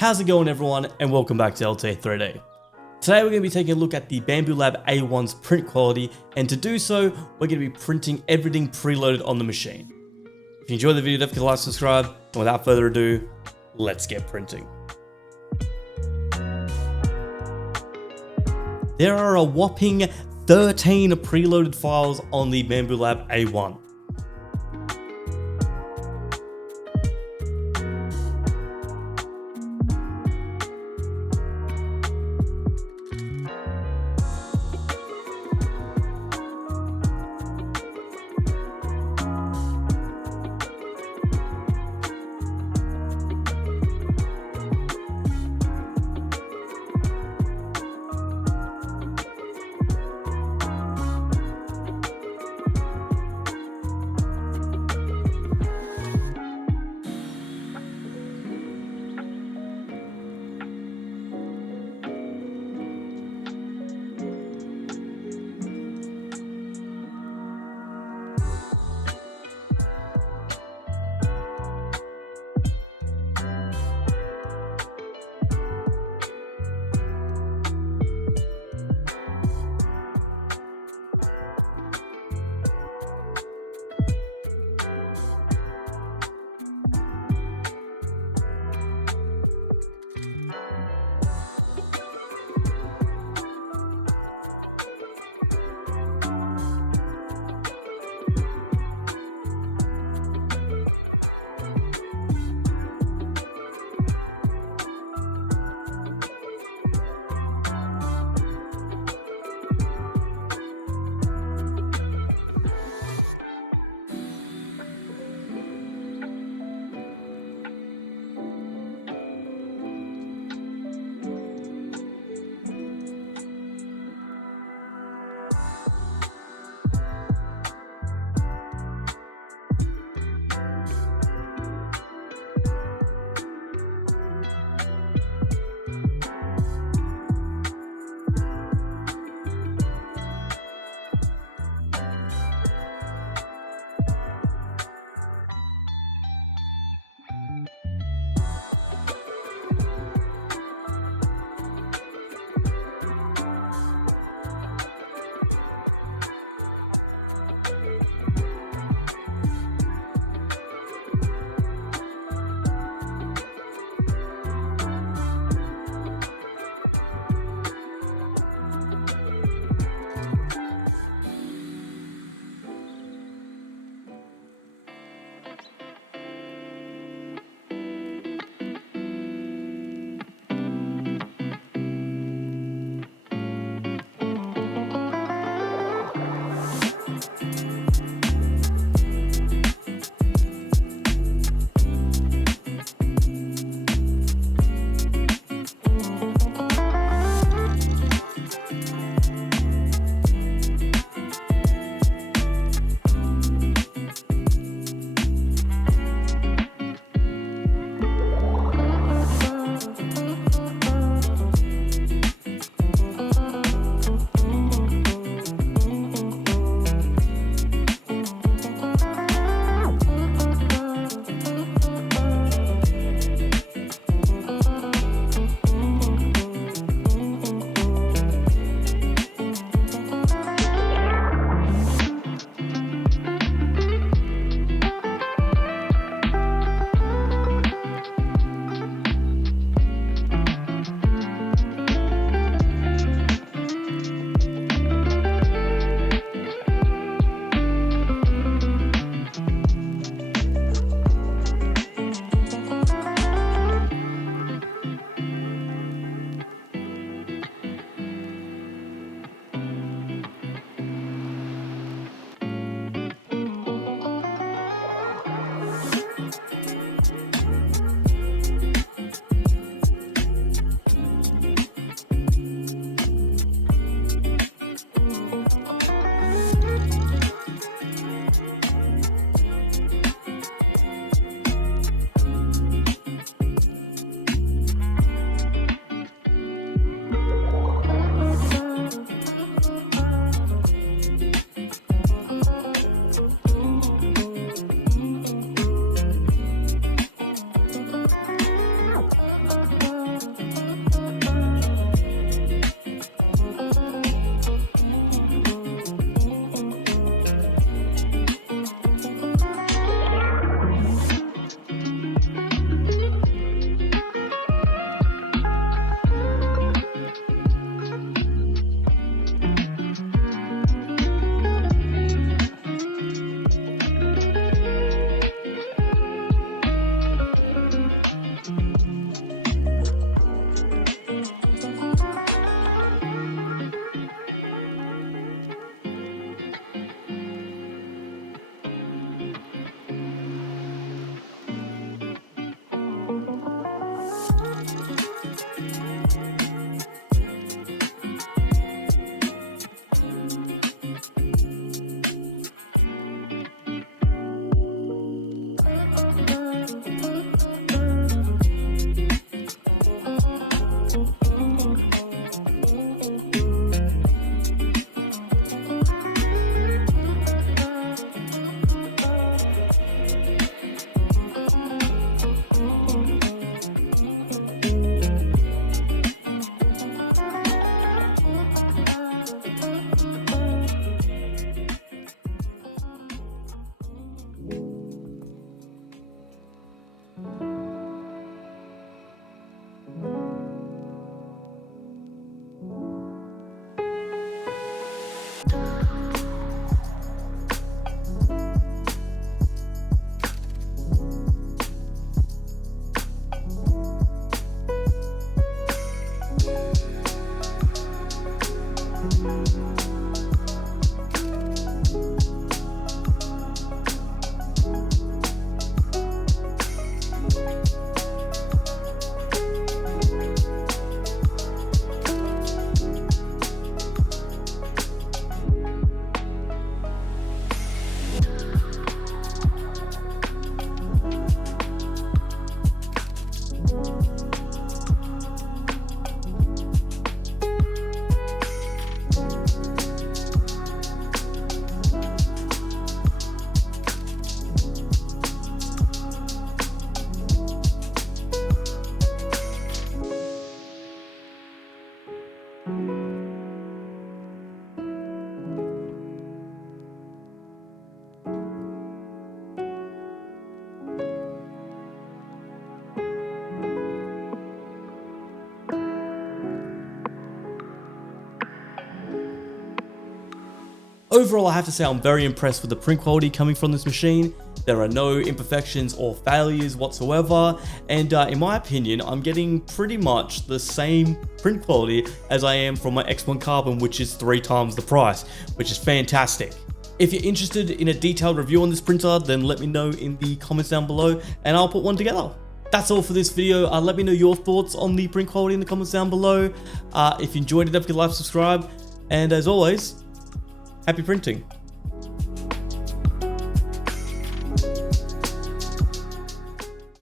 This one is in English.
How's it going, everyone, and welcome back to LTA 3D. Today we're going to be taking a look at the BambuLab A1's print quality, and to do so, we're going to be printing everything preloaded on the machine. If you enjoyed the video, don't forget to like, subscribe, and without further ado, let's get printing. There are a whopping 13 preloaded files on the BambuLab A1. Overall, I have to say I'm very impressed with the print quality coming from this machine. There are no imperfections or failures whatsoever, and in my opinion, I'm getting pretty much the same print quality as I am from my X1 Carbon, which is 3 times the price, which is fantastic. If you're interested in a detailed review on this printer, then let me know in the comments down below, and I'll put one together. That's all for this video. Let me know your thoughts on the print quality in the comments down below. If you enjoyed it, don't forget to like, subscribe, and as always, happy printing.